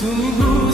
to